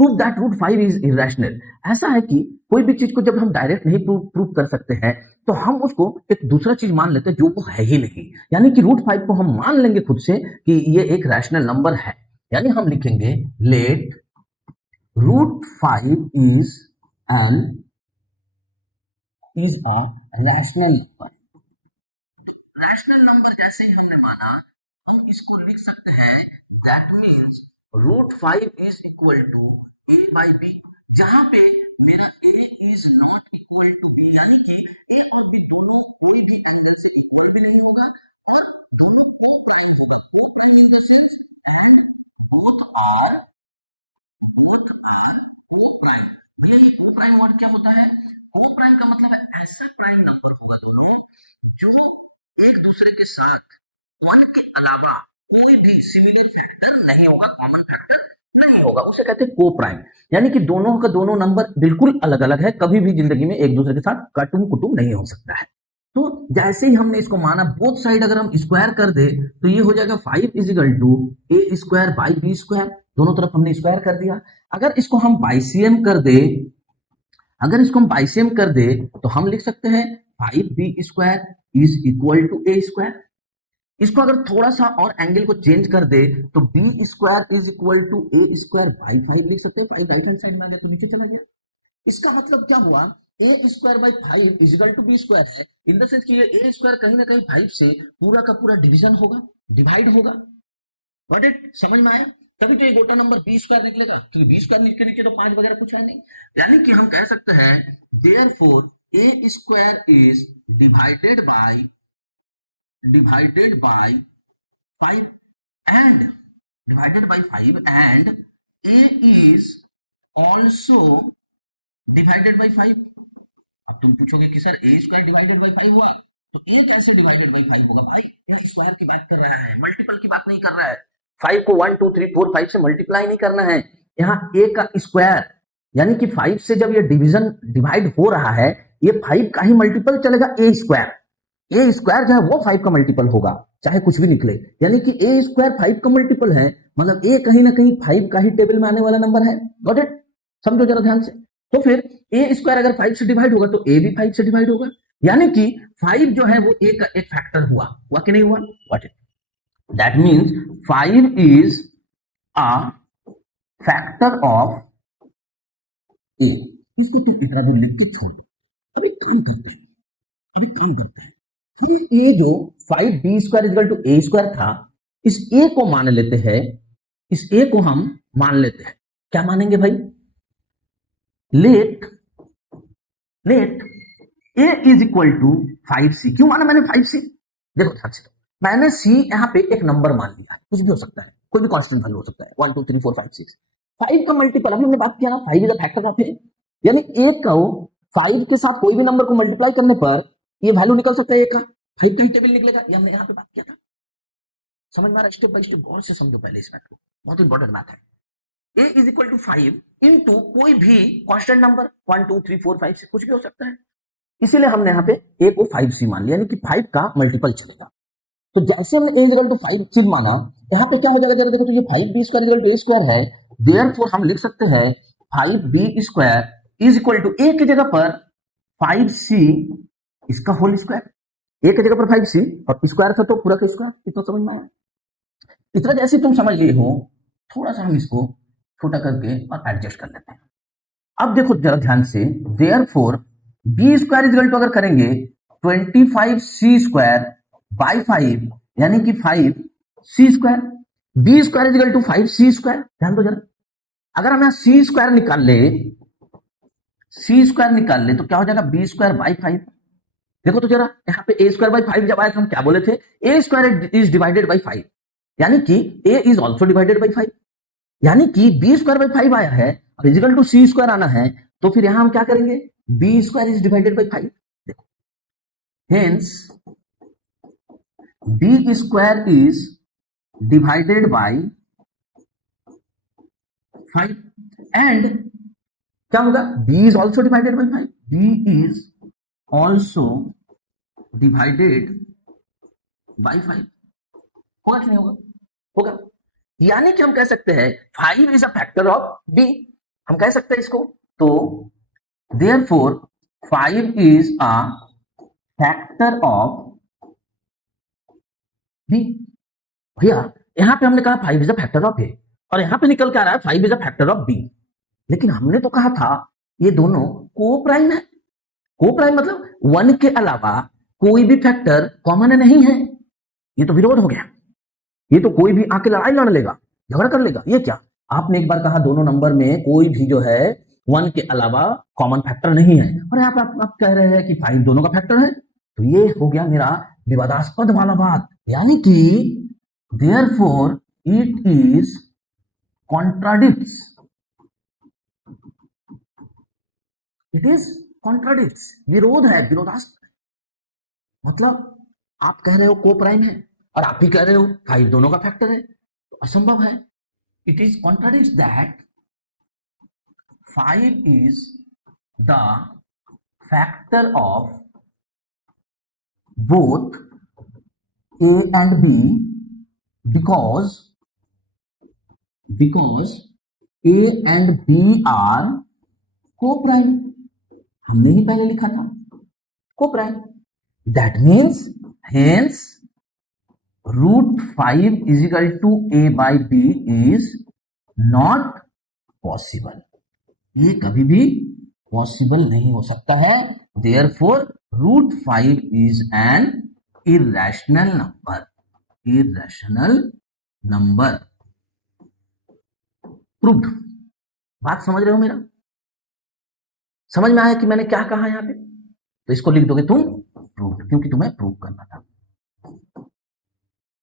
Prove that root 5 is irrational. ऐसा है कि कोई भी चीज को जब हम डायरेक्ट नहीं प्रूव कर सकते हैं तो हम उसको एक दूसरा चीज मान लेते हैं जो वो है ही नहीं। यानी कि रूट 5 को हम मान लेंगे खुद से कि ये एक रैशनल नंबर है। यानी हम लिखेंगे let root 5 is a rational number. Rational number जैसे ही हमने माना हम इसको लिख सकते हैं that means root 5 is equal to a by b, जहां पे मेरा a is not equal to b, यानी कि a और b दोनों कोई भी एंगल से इक्वल भी नहीं होगा और दोनों को प्राइम होगा। Coprime in the sense and both are coprime. भैया ये को प्राइम वर्ड क्या होता है? को प्राइम का मतलब है ऐसा प्राइम नंबर होगा दोनों जो एक दूसरे के साथ 1 के अलावा कोई भी सिमिलर फैक्टर नहीं होगा, कॉमन फैक्टर नहीं होगा, उसे कहते हैं को प्राइम। यानी कि दोनों का दोनों नंबर बिल्कुल अलग अलग है, कभी भी जिंदगी में एक दूसरे के साथ कटुम कुटुम नहीं हो सकता है। तो जैसे ही हमने इसको माना बोथ साइड अगर हम स्क्वायर कर दे तो ये हो जाएगा 5 is equal to a square by b square, दोनों तरफ हमने स्क्वायर कर दिया। अगर इसको हम बाइसियम कर दे, अगर इसको हम बाइसियम कर दे तो हम लिख सकते हैं 5b square is equal to a square. इसको अगर थोड़ा सा और एंगल को चेंज कर दे तो b square is equal to a square by 5 लिख सकते हैं। 5 राइट हैंड साइड में आ गया तो नीचे चला गया। इसका मतलब क्या हुआ? A square by 5 is equal to b square है, इन द सेंस कि ये ए स्क्वायर कहीं ना कहीं 5 से पूरा का पूरा डिवीजन होगा, डिवाइड होगा। Got it? समझ में आया? तभी तो ये गोटा नंबर बी स्क्वायर निकलेगा, क्योंकि बी स्क्वायर के नीचे तो 5 वगैरह कुछ है नहीं। यानी कि हम कह सकते हैं therefore A square is divided by 5 and divided by 5 and a is also divided by 5। अब तुम पूछोगे कि sir a square divided by 5 हुआ तो a कैसे डिवाइडेड बाई 5 होगा? भाई यहाँ स्क्वायर की बात कर रहा है, मल्टीपल की बात नहीं कर रहा है। 5 को 1 2 3 4 5 से मल्टीप्लाई नहीं करना है, यहाँ a का स्क्वायर, यानी कि 5 से जब ये डिवीजन डिवाइड हो रहा है ये 5 का ही मल्टीपल चलेगा a स्क्वायर। ए स्क्वायर जो है वो 5 का मल्टीपल होगा चाहे कुछ भी निकले, यानी कि ए स्क्वायर 5 का मल्टीपल है, मतलब ए कहीं ना कहीं 5 का ही टेबल में आने वाला नंबर है। Got it? समझो जरा ध्यान से। तो फिर ए स्क्वायर अगर 5 से डिवाइड होगा तो ए भी 5 से डिवाइड होगा, यानी कि 5 जो है वो ए का एक फैक्टर हुआ कि नहीं हुआ? Got it? That means 5 is a factor of a. इसको तो इतना भी नहीं छोड़, अभी काम करते हैं। ये जो 5b square equal to a square था, इस ए को मान लेते हैं, इस ए को हम मान लेते हैं। क्या मानेंगे भाई? Let a is equal to 5c। क्यों माना मैंने 5c? देखो ध्यान से, मैंने c यहां पे एक नंबर मान लिया, कुछ भी हो सकता है, कोई भी कांस्टेंट वैल्यू हो सकता है, 1 2 3 4 5 6। 5 का मल्टीपल अभी हमने बात किया ना, 5 इज अ फैक्टर ऑफ ए, यानी ए को 5 के साथ कोई भी नंबर को मल्टीप्लाई करने पर ये वैल्यू निकल सकता है ए का, 5 का ही टेबल निकलेगा। ये हमने यहाँ पे बात किया था। समझ में आ रहा है? स्टेप बाय स्टेप गौर से समझो पहले इस मैथ को, बहुत इंपॉर्टेंट मैथ है। ए इज इक्वल टू 5 इंटू कोई भी कांस्टेंट नंबर 1 2 3 4 5 से कुछ भी हो सकता है, इसीलिए हमने यहाँ पे ए को 5c मान लिया, यानी कि 5 का मल्टीपल चलेगा। तो जैसे हमने ए इज इक्वल टू 5c माना, यहाँ पे क्या हो जाएगा जरा देखो, तो ये 5b square is equal to a square है, देयरफॉर हम लिख सकते हैं 5b square is equal to a की जगह पर 5c इसका होल स्क्वायर, एक की जगह पर 5c और स्क्वायर था तो पूरा का स्क्वायर। इतना समझ में आया? इतना जैसे तुम समझ लिए हो, थोड़ा सा हम इसको छोटा करके और एडजस्ट कर लेते हैं। अब देखो जरा ध्यान से, therefore b square is equal to अगर करेंगे 25c स्क्वायर बाई 5, यानी कि 5c square, b square is equal to 5c square. ध्यान दो जरा, अगर हम यहाँ c स्क्वायर निकाल ले तो क्या हो जाएगा? B square by 5। देखो तो जरा यहाँ पे ए स्क्वायर बाई 5 जब आया तो हम क्या बोले थे? ए स्क्वायर इज डिवाइडेड बाई 5, यानी कि ए इज ऑल्सो डिवाइडेड बाई 5, यानी कि बी स्क्वायर बाई 5 आया है, अब इजिकल टू सी स्क्वायर आना है, तो फिर यहां हम क्या करेंगे? B square is divided by 5। देखो, hence b square is divided by 5 and क्या होगा? B is also divided by 5, b is also divided by 5। होगा कि नहीं होगा? होगा। यानी कि हम कह सकते हैं 5 is a factor of b. हम कह सकते हैं इसको। तो therefore 5 is a factor of b. भैया यहां पे हमने कहा 5 is a factor of a, और यहां पे निकल के आ रहा है 5 is a factor of b. लेकिन हमने तो कहा था ये दोनों को प्राइम है। को प्राइम मतलब 1 के अलावा कोई भी फैक्टर कॉमन नहीं है। ये तो विरोध हो गया। ये तो कोई भी आके लड़ाई लड़ लेगा, झगड़ा कर लेगा। ये क्या, आपने एक बार कहा दोनों नंबर में कोई भी जो है 1 के अलावा कॉमन फैक्टर नहीं है, और यहाँ पे आप कह रहे हैं कि 5 दोनों का फैक्टर है। तो ये हो गया मेरा विवादास्पद वाला बात, यानी कि therefore it is contradicts, it is contradicts, विरोध है, विरोधास्पद। मतलब आप कह रहे हो को प्राइम है और आप भी कह रहे हो 5 दोनों का फैक्टर है, तो असंभव है। It is contradicts that 5 is the factor of both A and B because A and B are co-prime। हमने ही पहले लिखा था co-prime। That means hence √5 is equal to A by B is not possible। ये कभी भी possible नहीं हो सकता है। Therefore √5 is an irrational number, irrational number. Proved. बात समझ रहे हो मेरा? समझ में आया कि मैंने क्या कहा यहां पे? तो इसको लिख दोगे तुम प्रूव्ड, क्योंकि तुम्हें प्रूव करना था।